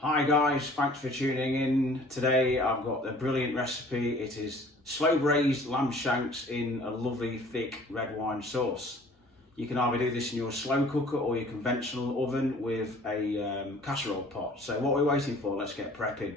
Hi guys, thanks for tuning in. Today I've got a brilliant recipe. It is slow braised lamb shanks in a lovely thick red wine sauce. You can either do this in your slow cooker or your conventional oven with a casserole pot. So what are we waiting for? Let's get prepping.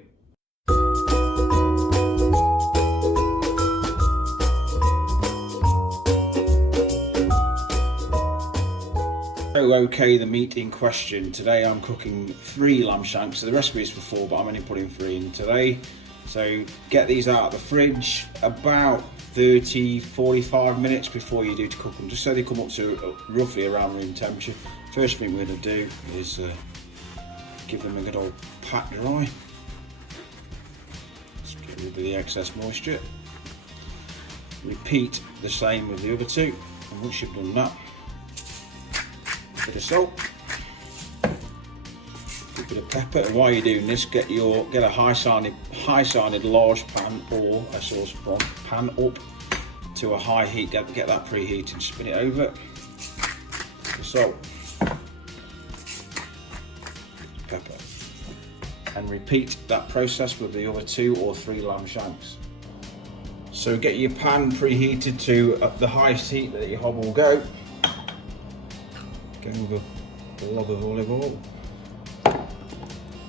Okay, the meat in question. Today I'm cooking 3 lamb shanks. So the recipe is for 4, but I'm only putting 3 in today. So get these out of the fridge about 30-45 minutes before you do to cook them, just so they come up to roughly around room temperature. First thing we're going to do is give them a good old pat dry. Let's get rid of the excess moisture. Repeat the same with the other 2, and once you've done that, a bit of salt, a bit of pepper, and while you're doing this, get a high-sided large pan or a saucepan pan up to a high heat. Get that preheat and spin it over. The salt, pepper, and repeat that process with the other 2 or 3 lamb shanks. So get your pan preheated to the highest heat that your hob will go. Go with a lob of olive oil,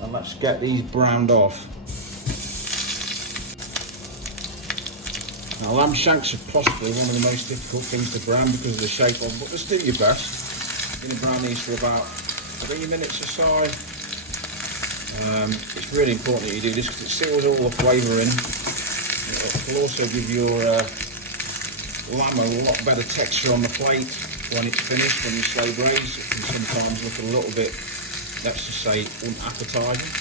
and let's get these browned off. Now, lamb shanks are possibly one of the most difficult things to brown because of the shape of them, but just do your best. I'm going to brown these for about 3 minutes or so. It's really important that you do this because it seals all the flavour in. It will also give your lamb a lot better texture on the plate when it's finished. When you slow braise, it can sometimes look a little bit, let's just say, unappetising.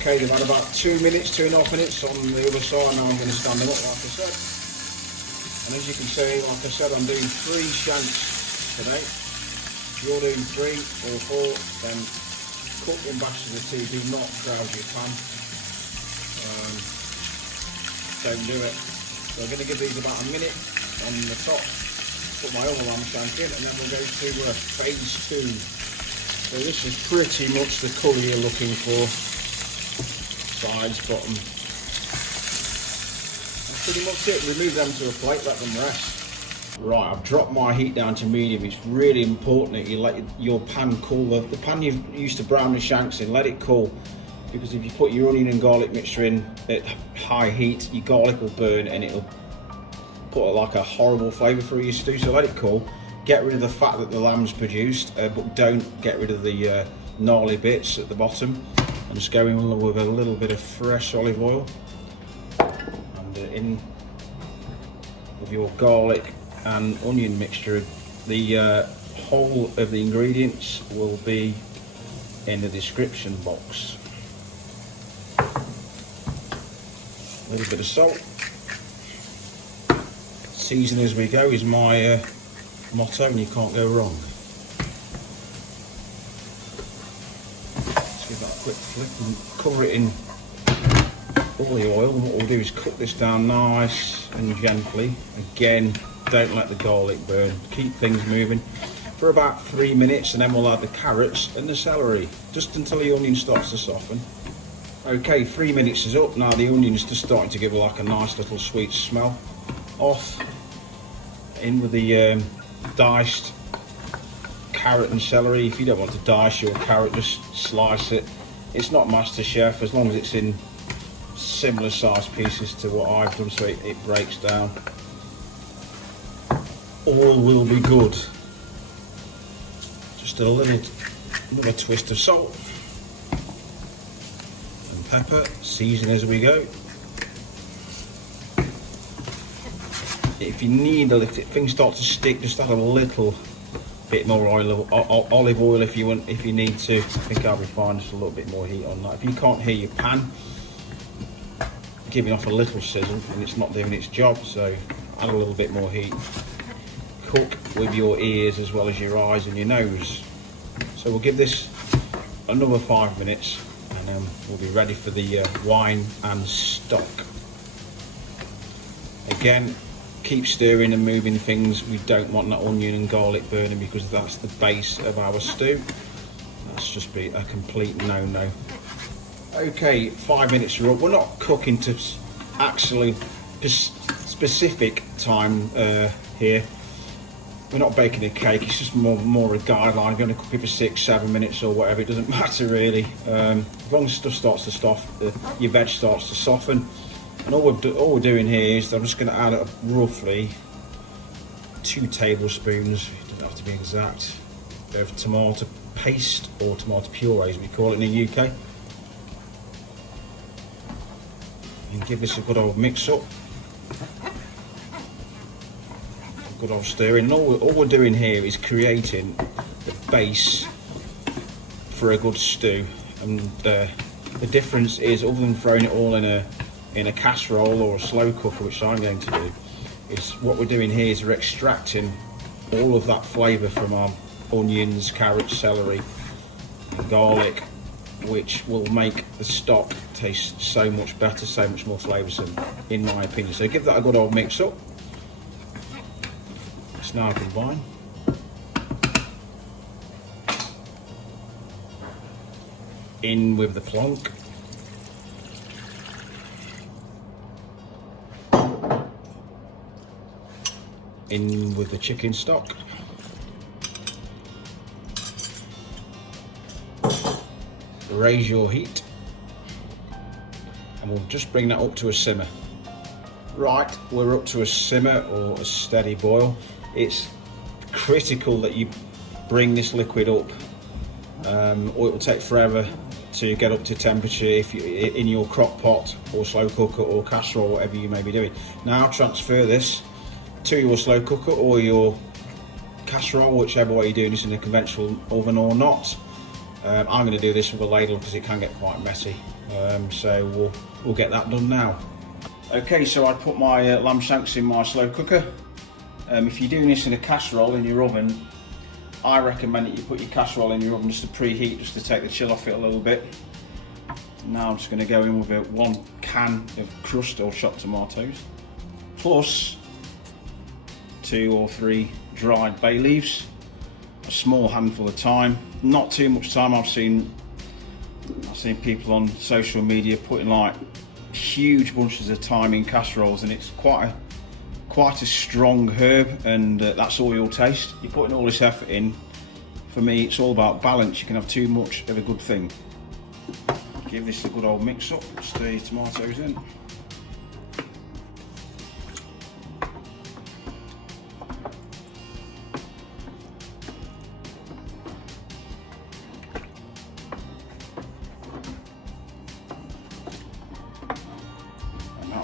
Okay, they've had about 2 minutes, 2.5 minutes on the other side. Now I'm going to stand them up like I said. And as you can see, like I said, I'm doing 3 shanks today. If you're doing 3 or 4, then cook in batches of 2. Do not crowd your pan. Don't do it. So I'm going to give these about a minute on the top, put my other lamb shank in, and then we'll go to phase 2. So this is pretty much the colour you're looking for, sides, bottom. That's pretty much it. Remove them to a plate, let them rest. Right, I've dropped my heat down to medium. It's really important that you let your pan cool. The pan you've used to brown the shanks in, let it cool, because if you put your onion and garlic mixture in at high heat, your garlic will burn and it'll put like a horrible flavour through your stew. So let it cool, get rid of the fat that the lamb's produced, but don't get rid of the gnarly bits at the bottom. I'm just going in with a little bit of fresh olive oil, and in with your garlic and onion mixture. The whole of the ingredients will be in the description box. A little bit of salt. Season as we go is my motto, and you can't go wrong. Let's give that a quick flip and cover it in all the oil. And what we'll do is cook this down nice and gently. Again, don't let the garlic burn. Keep things moving for about 3 minutes, and then we'll add the carrots and the celery, just until the onion starts to soften. Okay, 3 minutes is up. Now the onion's just starting to give like a nice little sweet smell off. In with the diced carrot and celery. If you don't want to dice your carrot, just slice it. It's not MasterChef, as long as it's in similar sized pieces to what I've done, so it breaks down. All will be good. Just another twist of salt and pepper. Season as we go. If you need if things start to stick, just add a little bit more olive oil if you need to. I think I'll be fine, just a little bit more heat on that. If you can't hear your pan giving off a little sizzle and it's not doing its job, so add a little bit more heat. Cook with your ears as well as your eyes and your nose. So we'll give this another 5 minutes, and then we'll be ready for the wine and stock. Again, keep stirring and moving things. We don't want that onion and garlic burning because that's the base of our stew. That's just be a complete no-no. Okay, 5 minutes are up. We're not cooking to actually specific time here. We're not baking a cake, it's just more a guideline. If you're going to cook it for 6-7 minutes or whatever, it doesn't matter really. As long as stuff starts to soften, your veg starts to soften. And all we're doing here is I'm just going to add roughly 2 tablespoons, it doesn't have to be exact, of tomato paste or tomato puree as we call it in the UK. And give this a good old mix up. Good old stirring. And all we're doing here is creating the base for a good stew. And the difference is, other than throwing it all in a casserole or a slow cooker, which I'm going to do, is what we're doing here is we're extracting all of that flavour from our onions, carrots, celery, and garlic, which will make the stock taste so much better, so much more flavoursome, in my opinion. So give that a good old mix up. It's now combine. In with the plonk. In with the chicken stock. Raise your heat, and we'll just bring that up to a simmer. Right, we're up to a simmer or a steady boil. It's critical that you bring this liquid up, or it will take forever to get up to temperature if you in your crock pot or slow cooker or casserole, whatever you may be doing. Now transfer this to your slow cooker or your casserole, whichever way you're doing this, in a conventional oven or not. I'm going to do this with a ladle because it can get quite messy, so we'll get that done now. Okay, so I put my lamb shanks in my slow cooker. If you're doing this in a casserole in your oven, I recommend that you put your casserole in your oven just to preheat, just to take the chill off it a little bit. Now I'm just going to go in with 1 can of crushed or chopped tomatoes, plus 2 or 3 dried bay leaves, a small handful of thyme, not too much thyme. I've seen people on social media putting like huge bunches of thyme in casseroles, and it's quite a strong herb, and that's all you'll taste. You're putting all this effort in. For me, it's all about balance. You can have too much of a good thing. Give this a good old mix up, stir your tomatoes in.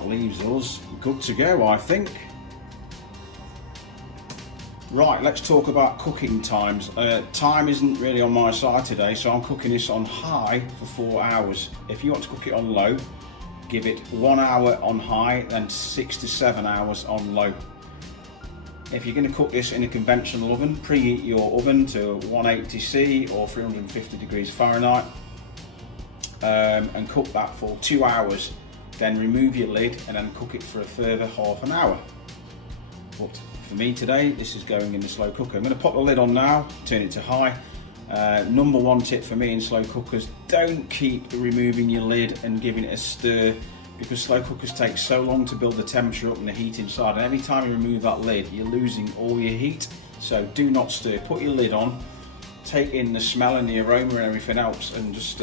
Leaves us good to go, I think. Right, let's talk about cooking times. Time isn't really on my side today, so I'm cooking this on high for 4 hours. If you want to cook it on low, give it 1 hour on high, then 6 to 7 hours on low. If you're going to cook this in a conventional oven, preheat your oven to 180°C or 350 degrees Fahrenheit, and cook that for 2 hours. Then remove your lid and then cook it for a further half an hour. But for me today, this is going in the slow cooker. I'm going to pop the lid on now, turn it to high. Number 1 tip for me in slow cookers, don't keep removing your lid and giving it a stir, because slow cookers take so long to build the temperature up and the heat inside, and every time you remove that lid, you're losing all your heat. So do not stir. Put your lid on, take in the smell and the aroma and everything else, and just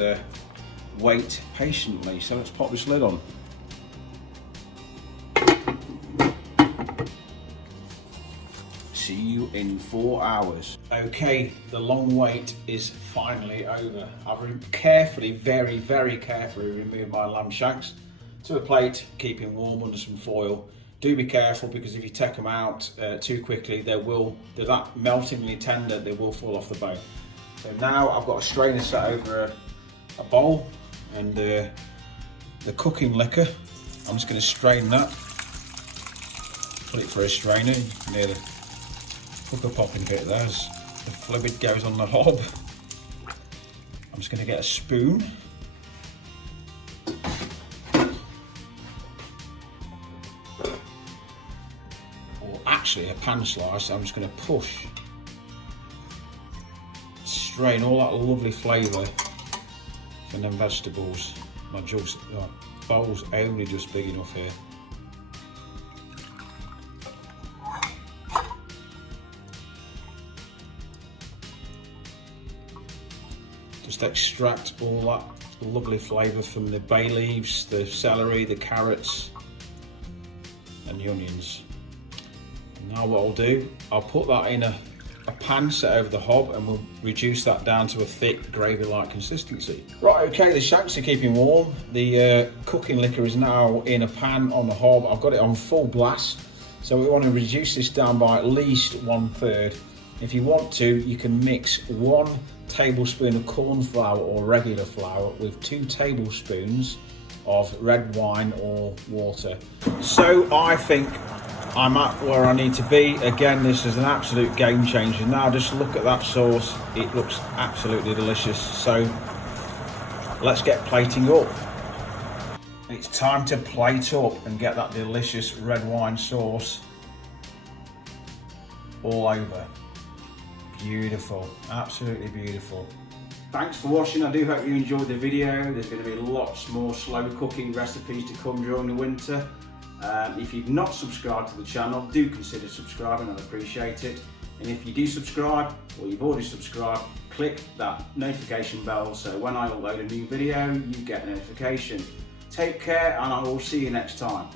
wait patiently. So let's pop this lid on. See you in 4 hours. Okay, the long wait is finally over. I've carefully, very, very carefully removed my lamb shanks to a plate, keeping warm under some foil. Do be careful, because if you take them out too quickly, they're that meltingly tender, they will fall off the bone. So now I've got a strainer set over a bowl, and the cooking liquor, I'm just going to strain that, put it through a strainer. You can hear the cooker popping bit there as the fluid goes on the hob. I'm just going to get a spoon, or actually a pan slice. I'm just going to push drain all that lovely flavour from them vegetables. My bowl's only just big enough here. Just extract all that lovely flavour from the bay leaves, the celery, the carrots and the onions. Now what I'll do, I'll put that in a pan set over the hob and we'll reduce that down to a thick gravy-like consistency. Right, okay, the shanks are keeping warm. The cooking liquor is now in a pan on the hob. I've got it on full blast. So we want to reduce this down by at least 1/3. If you want to, you can mix 1 tablespoon of corn flour or regular flour with 2 tablespoons of red wine or water. So I think I'm at where I need to be. Again, this is an absolute game changer. Now just look at that sauce. It looks absolutely delicious. So let's get plating up. It's time to plate up and get that delicious red wine sauce all over. Beautiful, absolutely beautiful. Thanks for watching. I do hope you enjoyed the video. There's going to be lots more slow cooking recipes to come during the winter. If you've not subscribed to the channel, do consider subscribing, I'd appreciate it. And if you do subscribe, or you've already subscribed, click that notification bell so when I upload a new video, you get a notification. Take care and I will see you next time.